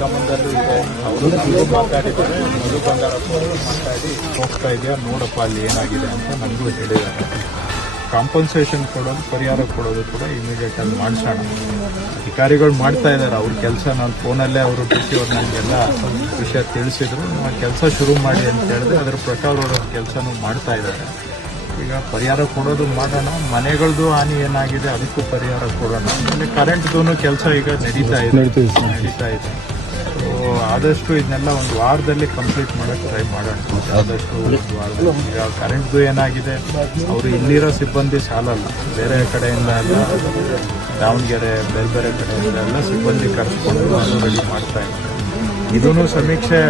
ಗಮನದಲ್ಲೂ ಇದೆ. ಅವರು ಮಾತಾಡಿದ್ದಾರೆ, ಮಧು ಬಂಗಾರಪ್ಪ ಅವರು ಮಾತಾಡಿ ಹೋಗ್ತಾ ಇದೆಯಾ ನೋಡಪ್ಪ ಅಲ್ಲಿ ಏನಾಗಿದೆ ಅಂತ ನನಗೂ ಹೇಳಿದ್ದಾರೆ. ಕಾಂಪನ್ಸೇಷನ್ ಕೊಡೋದು, ಪರಿಹಾರ ಕೊಡೋದು ಕೂಡ ಇಮಿಡಿಯೇಟ್ ಆಗಿ ಮಾಡಿಸೋಣ. ಅಧಿಕಾರಿಗಳು ಮಾಡ್ತಾ ಇದ್ದಾರೆ ಅವ್ರ ಕೆಲಸ. ನಾನು ಫೋನಲ್ಲೇ ಅವರು ಡಿಸಿ ಅವ್ರು ನನಗೆಲ್ಲ ವಿಷಯ ತಿಳಿಸಿದ್ರು. ನಾವು ಕೆಲಸ ಶುರು ಮಾಡಿ ಅಂತ ಹೇಳಿದ್ರೆ ಅದರ ಪ್ರಕಾರ ಅವರು ಕೆಲಸನೂ ಮಾಡ್ತಾ ಇದ್ದಾರೆ. ಈಗ ಪರಿಹಾರ ಕೊಡೋದು ಮಾಡೋಣ, ಮನೆಗಳದ್ದು ಹಾನಿ ಏನಾಗಿದೆ ಅದಕ್ಕೂ ಪರಿಹಾರ ಕೊಡೋಣ. ಆಮೇಲೆ ಕರೆಂಟ್ದು ಕೆಲಸ ಈಗ ನಡೀತಾ ಇದೆ. ಸೊ ಆದಷ್ಟು ಇದನ್ನೆಲ್ಲ ಒಂದು ವಾರದಲ್ಲಿ ಕಂಪ್ಲೀಟ್ ಮಾಡೋಕ್ಕೆ ಟ್ರೈ ಮಾಡೋಣ. ಆದಷ್ಟು ಒಂದು ವಾರದಲ್ಲಿ. ಈಗ ಕರೆಂಟ್ದು ಏನಾಗಿದೆ, ಅವರು ಇಲ್ಲಿರೋ ಸಿಬ್ಬಂದಿ ಸಾಲಲ್ಲ, ಬೇರೆ ಕಡೆಯಿಂದ ಎಲ್ಲ ದಾವಣಗೆರೆ ಬೇರೆ ಬೇರೆ ಕಡೆಯಿಂದ ಎಲ್ಲ ಸಿಬ್ಬಂದಿ ಕರೆಸ್ಕೊಂಡು ಅದು ರೆಡಿ ಮಾಡ್ತಾ ಇದ್ದಾರೆ. ಇದೂ ಸಮೀಕ್ಷೆ,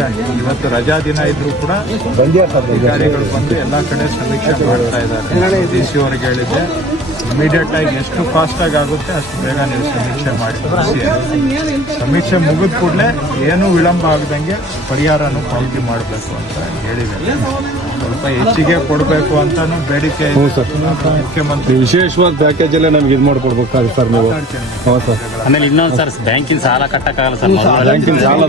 ಇವತ್ತು ರಜಾ ದಿನ ಇದ್ರೂ ಕೂಡ ಅಧಿಕಾರಿಗಳು ಬಂದು ಎಲ್ಲ ಕಡೆ ಸಮೀಕ್ಷೆ ಮಾಡ್ತಾ ಇದ್ದಾರೆ. ಡಿಸಿ ಅವರಿಗೆ ಹೇಳಿದ್ದೆ, ಇಮಿಡಿಯೇಟ್ ಆಗಿ ಎಷ್ಟು ಫಾಸ್ಟಾಗಿ ಆಗುತ್ತೆ ಅಷ್ಟು ಬೇಗ ನೀವು ಸಮೀಕ್ಷೆ ಮಾಡಿ ಸಮೀಕ್ಷೆ ಮುಗಿದ ಕೂಡಲೇ ಏನೂ ವಿಳಂಬ ಆಗದಂಗೆ ಪರಿಹಾರನೂ ಪಾವತಿ ಮಾಡಬೇಕು ಅಂತ ಹೇಳಿದ್ದಾರೆ. ಸ್ವಲ್ಪ ಹೆಚ್ಚಿಗೆ ಕೊಡಬೇಕು ಅಂತಾನು ಬೇಡಿಕೆ ಮುಖ್ಯಮಂತ್ರಿ ವಿಶೇಷವಾದ ಪ್ಯಾಕೇಜ್ ಎಲ್ಲ ನಮ್ಗೆ ಇದು ಮಾಡ್ಕೊಡ್ಬೇಕಾಗುತ್ತೆ ಸರ್ ನೀವು. ಆಮೇಲೆ ಇನ್ನೊಂದು ಸರ್ ಬ್ಯಾಂಕಿನ ಸಾಲ ಕಟ್ಟಕ್ಕಾಗಲ್ಲ ಸರ್. ಬ್ಯಾಂಕಿನ ಸಾಲ